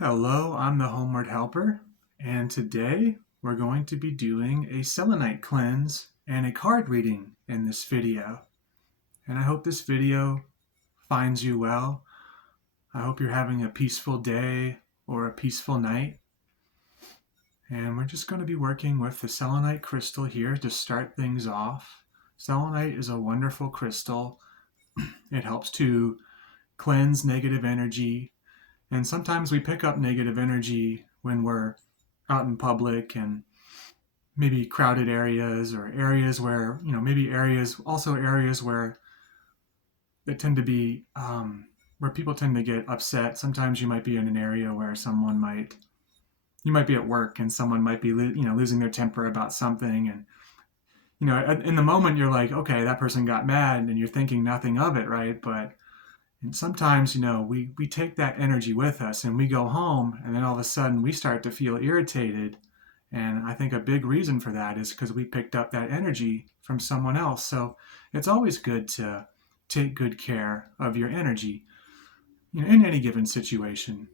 Hello, I'm the Homeward Helper, and today we're going to be doing a Selenite cleanse and a card reading in this video. And I hope this video finds you well. I hope you're having a peaceful day or a peaceful night. And we're just going to be working with the Selenite crystal here to start things off. Selenite is a wonderful crystal. It helps to cleanse negative energy. And sometimes we pick up negative energy when we're out in public and maybe crowded areas or areas where, maybe areas where they tend to be, where people tend to get upset. Sometimes you might be in an area where you might be at work and someone might be, losing their temper about something. And, in the moment you're like, okay, that person got mad and you're thinking nothing of it, right? But and sometimes, we take that energy with us and we go home and then all of a sudden we start to feel irritated. And I think a big reason for that is because we picked up that energy from someone else. So it's always good to take good care of your energy, in any given situation.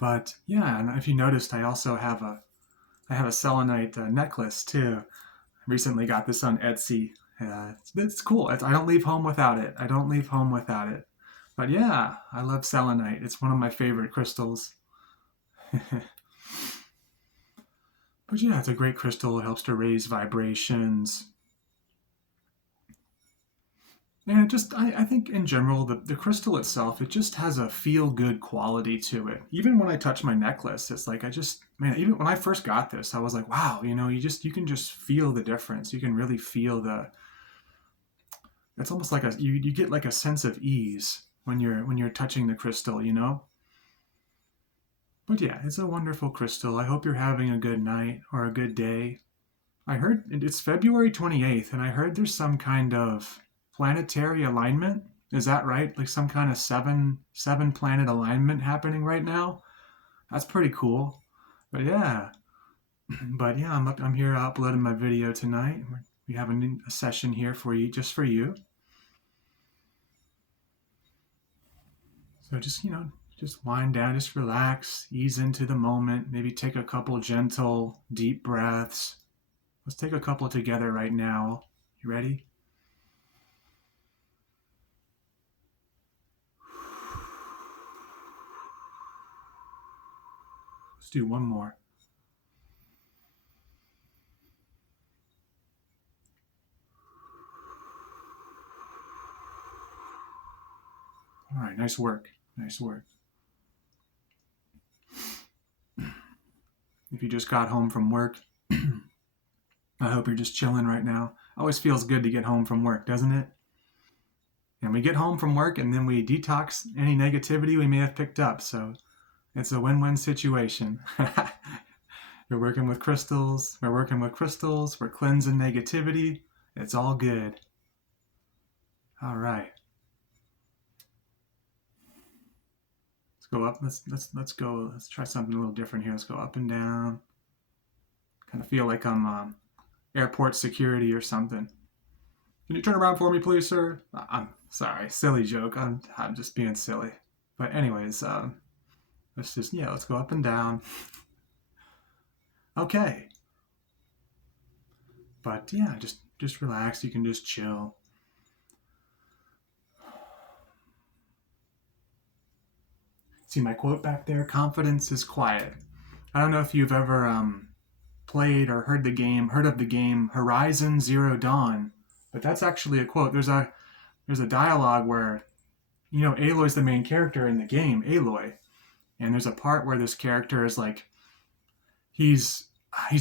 But yeah, and if you noticed, I have a selenite necklace too. I recently got this on Etsy. It's cool. I don't leave home without it. I don't leave home without it. But yeah, I love selenite. It's one of my favorite crystals. But yeah, it's a great crystal. It helps to raise vibrations. And I think in general, the crystal itself, it just has a feel good quality to it. Even when I touch my necklace, it's like, man, even when I first got this, I was like, wow, you can just feel the difference. You can really feel it's almost like you get like a sense of ease when you're touching the crystal. But yeah, it's a wonderful crystal. I hope you're having a good night or a good day. I heard it's February 28th, and I heard there's some kind of planetary alignment. Is that right? Like some kind of seven planet alignment happening right now? That's pretty cool. But yeah. But yeah, I'm here uploading my video tonight. We have a session here for you, just for you. So just wind down, just relax, ease into the moment, maybe take a couple gentle, deep breaths. Let's take a couple together right now. You ready? Let's do one more. All right, nice work. Nice work. If you just got home from work, I hope you're just chilling right now. Always feels good to get home from work, doesn't it? And we get home from work and then we detox any negativity we may have picked up. So it's a win-win situation. You're working with crystals. We're working with crystals. We're cleansing negativity. It's all good. All right. Let's go up. Let's go. Let's try something a little different here. Let's go up and down. Kind of feel like I'm airport security or something. Can you turn around for me, please, sir? I'm sorry, silly joke. I'm just being silly. But anyways, let's go up and down. Okay. But yeah, just relax. You can just chill. See my quote back there? Confidence is quiet. I don't know if you've ever played or heard of the game Horizon Zero Dawn, but that's actually a quote. There's a dialogue where Aloy's the main character in the game, Aloy, and there's a part where this character is like he's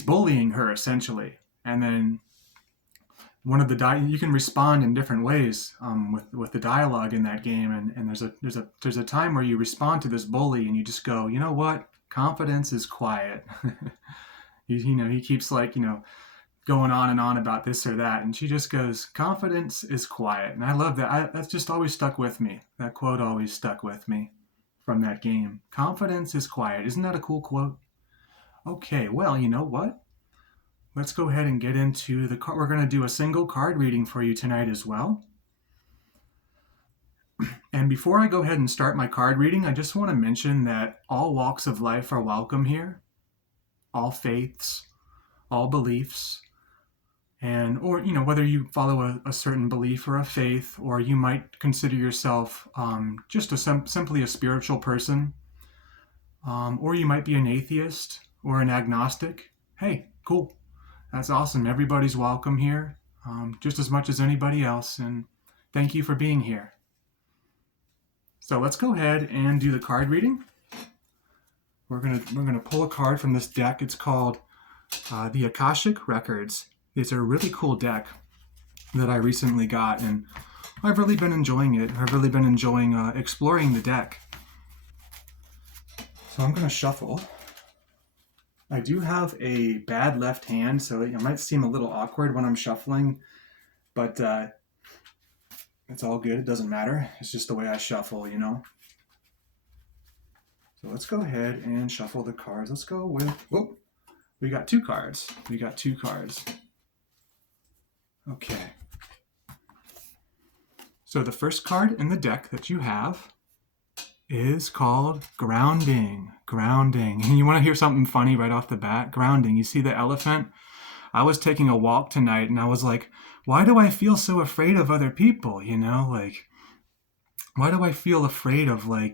bullying her essentially, and then you can respond in different ways with the dialogue in that game, and there's a time where you respond to this bully and you just go, you know what, confidence is quiet. He keeps going on and on about this or that, and she just goes, confidence is quiet. And I love that. That's just always stuck with me. That quote always stuck with me from that game. Confidence is quiet. Isn't that a cool quote? Okay, well, you know what, let's go ahead and get into the card. We're going to do a single card reading for you tonight as well. And before I go ahead and start my card reading, I just want to mention that all walks of life are welcome here, all faiths, all beliefs, and or whether you follow a certain belief or a faith, or you might consider yourself just simply a spiritual person, or you might be an atheist or an agnostic. Hey, cool. That's awesome. Everybody's welcome here, just as much as anybody else. And thank you for being here. So let's go ahead and do the card reading. We're gonna pull a card from this deck. It's called the Akashic Records. It's a really cool deck that I recently got, and I've really been enjoying it. I've really been enjoying exploring the deck. So I'm gonna shuffle. I do have a bad left hand, so it might seem a little awkward when I'm shuffling, but it's all good. It doesn't matter. It's just the way I shuffle, So let's go ahead and shuffle the cards. Let's go with, we got two cards. Okay. So the first card in the deck that you have is called Grounding. Grounding. And you want to hear something funny right off the bat? Grounding. You see the elephant? I was taking a walk tonight and I was like, why do I feel so afraid of other people? Why do I feel afraid of why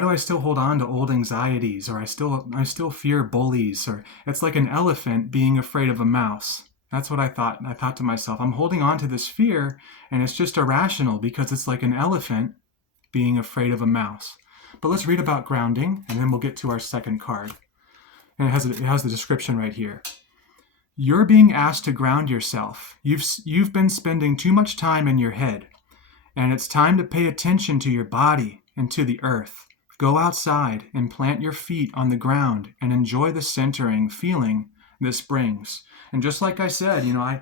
do I still hold on to old anxieties, or I still fear bullies, or it's like an elephant being afraid of a mouse. That's what I thought. I thought to myself, I'm holding on to this fear and it's just irrational because it's like an elephant being afraid of a mouse. But let's read about grounding and then we'll get to our second card. And it has the description right here. You're being asked to ground yourself. You've been spending too much time in your head, and it's time to pay attention to your body and to the earth. Go outside and plant your feet on the ground and enjoy the centering feeling this brings. And just like I said, I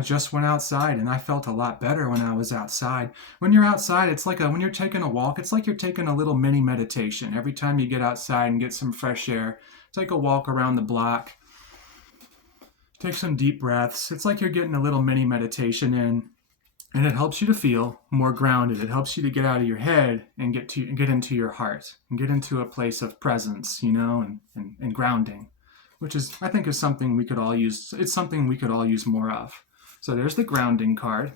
just went outside and I felt a lot better when I was outside. When you're outside, it's like when you're taking a walk, it's like you're taking a little mini meditation. Every time you get outside and get some fresh air, take a walk around the block. Take some deep breaths. It's like you're getting a little mini meditation in, and it helps you to feel more grounded. It helps you to get out of your head and get into your heart and get into a place of presence, and grounding, which I think is something we could all use. It's something we could all use more of. So there's the grounding card,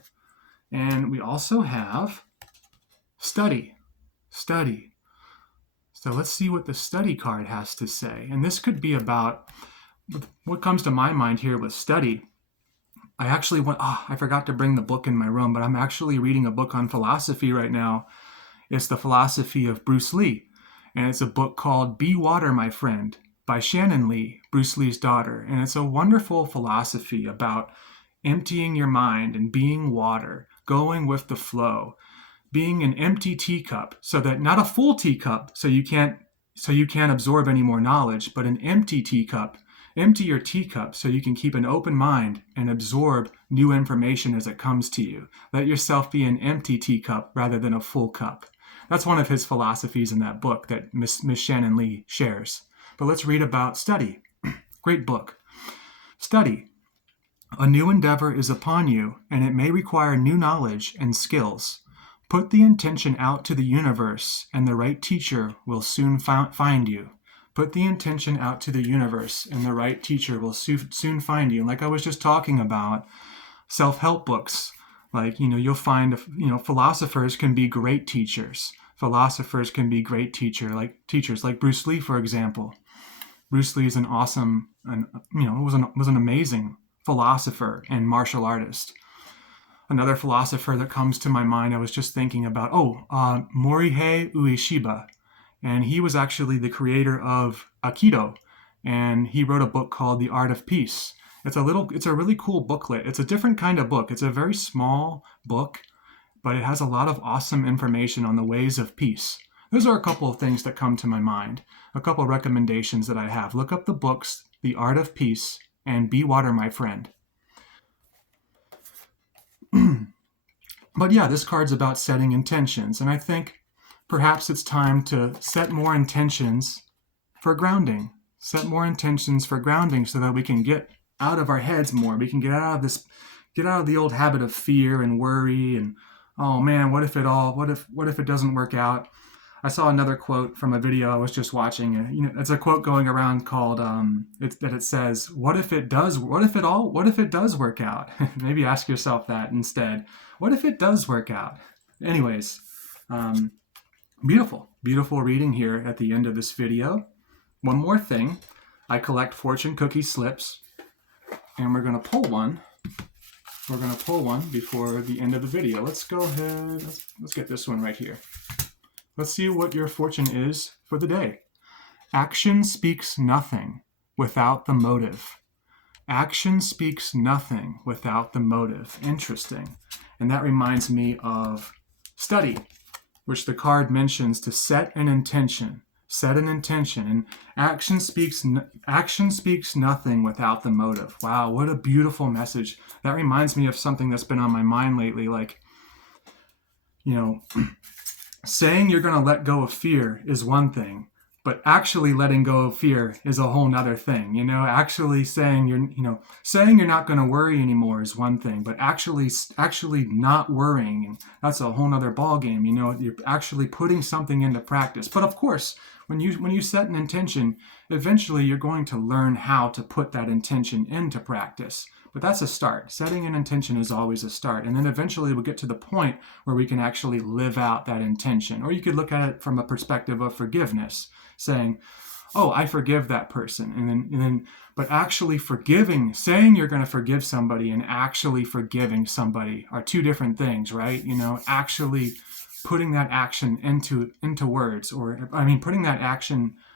and we also have study. So let's see what the study card has to say. And this could be about what comes to my mind here with study. I forgot to bring the book in my room, but I'm actually reading a book on philosophy right now. It's the philosophy of Bruce Lee. And it's a book called Be Water, My Friend by Shannon Lee, Bruce Lee's daughter. And it's a wonderful philosophy about emptying your mind and being water, going with the flow, being an empty teacup, so that not a full teacup, so you can't absorb any more knowledge, but an empty teacup. Empty your teacup so you can keep an open mind and absorb new information as it comes to you. Let yourself be an empty teacup rather than a full cup. That's one of his philosophies in that book that Miss Shannon Lee shares. But let's read about study. Great book. Study. A new endeavor is upon you, and it may require new knowledge and skills. Put the intention out to the universe, and the right teacher will soon find you. Put the intention out to the universe, and the right teacher will soon find you. Like I was just talking about, self-help books. You'll find, philosophers can be great teachers. Philosophers can be great teachers, like Bruce Lee, for example. Bruce Lee is an awesome, was an amazing philosopher and martial artist. Another philosopher that comes to my mind, I was just thinking about, Morihei Ueshiba. And he was actually the creator of Aikido, and he wrote a book called The Art of Peace. It's a really cool booklet. It's a different kind of book. It's a very small book, but it has a lot of awesome information on the ways of peace. Those are a couple of things that come to my mind, a couple of recommendations that I have. Look up the books, The Art of Peace and Be Water, My Friend. But yeah, this card's about setting intentions, and I think perhaps it's time to set more intentions for grounding. Set more intentions for grounding so that we can get out of our heads more. We can get out of the old habit of fear and worry and oh man, what if it doesn't work out? I saw another quote from a video I was just watching. It's a quote going around called it says, "What if it does? What if it does work out?" Maybe ask yourself that instead. What if it does work out? Anyways, um, beautiful reading here at the end of this video. One more thing, I collect fortune cookie slips, and we're gonna pull one. We're gonna pull one before the end of the video. Let's go ahead. Let's get this one right here. Let's see what your fortune is for the day. Action speaks nothing without the motive. Action speaks nothing without the motive. Interesting. And that reminds me of study, which the card mentions to set an intention. Set an intention. And action speaks nothing without the motive. Wow, what a beautiful message. That reminds me of something that's been on my mind lately. Like, saying you're going to let go of fear is one thing, but actually letting go of fear is a whole nother thing. Actually saying you're not going to worry anymore is one thing, but actually not worrying, that's a whole nother ball game. You're actually putting something into practice. But of course, when you set an intention, eventually you're going to learn how to put that intention into practice. But that's a start. Setting an intention is always a start. And then eventually we'll get to the point where we can actually live out that intention. Or you could look at it from a perspective of forgiveness, saying, oh, I forgive that person. And then, but actually forgiving, saying you're going to forgive somebody and actually forgiving somebody are two different things, right? Actually putting that action into words,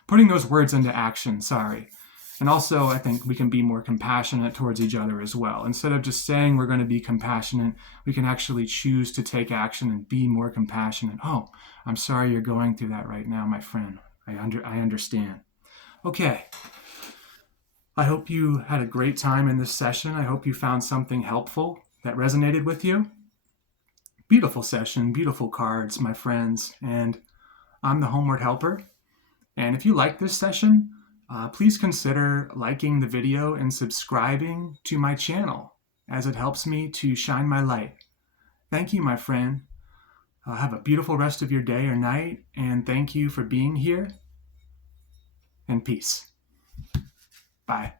putting those words into action, sorry. And also, I think we can be more compassionate towards each other as well. Instead of just saying we're going to be compassionate, we can actually choose to take action and be more compassionate. Oh, I'm sorry you're going through that right now, my friend. I understand. Okay. I hope you had a great time in this session. I hope you found something helpful that resonated with you. Beautiful session, beautiful cards, my friends. And I'm the Homeward Helper. And if you like this session, please consider liking the video and subscribing to my channel, as it helps me to shine my light. Thank you, my friend. Have a beautiful rest of your day or night, and thank you for being here, and peace. Bye.